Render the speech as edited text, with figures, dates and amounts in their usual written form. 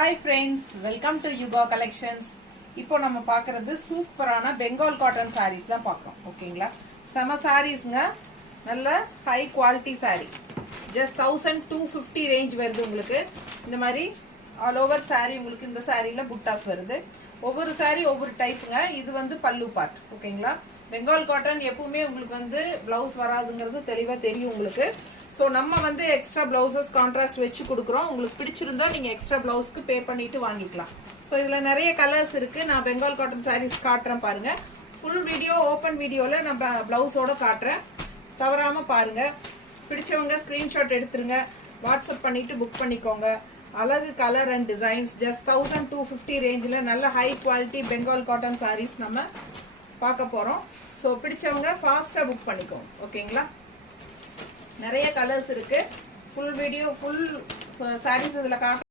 Hi friends, welcome to Yuba Collections. இப்போ நம்ம பார்க்கிறது சூப்பரான பெங்கால் காட்டன் sarees தான் பார்க்கறோம். ஓகேங்களா? சம sareesங்க. நல்ல high quality saree. Just 1250 range வருது உங்களுக்கு. இந்த மாதிரி all over saree உங்களுக்கு இந்த sareeல buttas வருது. ஒவ்வொரு saree ஒவ்வொரு டைப்ங்க. இது வந்து பல்லு பார்ட். ஓகேங்களா? பெங்கால் காட்டன் எப்பவுமே உங்களுக்கு வந்து blouse வராதுங்கிறது தெளிவா தெரியும் உங்களுக்கு. So நம்ம வந்து எக்ஸ்ட்ரா blouses contrast வெச்சு கொடுக்கிறோம். உங்களுக்கு பிடிச்சிருந்தா நீங்க எக்ஸ்ட்ரா blouseக்கு பே பண்ணிட்டு வாங்கிக்கலாம். So இதுல நிறைய கலர்ஸ் இருக்கு. நான் பெங்கால் காட்டன் sarees காட்றேன் பாருங்க. Full வீடியோ ஓபன் வீடியோல நம்ம blouseோட காட்றேன். தவறாம பாருங்க. பிடிச்சவங்க ஸ்கிரீன்ஷாட் எடுத்துருங்க. வாட்ஸ்அப் பண்ணிட்டு புக் பண்ணிக்கோங்க. அழகு கலர் அண்ட் டிசைன்ஸ் just 1250 ரேஞ்சில நல்ல high quality Bengal cotton sarees நம்ம பார்க்க போறோம். So பிடிச்சவங்க ஃபாஸ்டா புக் பண்ணிக்கோங்க. ஓகேங்களா? நிறைய கலர்ஸ் இருக்கு. ஃபுல் வீடியோ ஃபுல் sarees இதுல காட்ட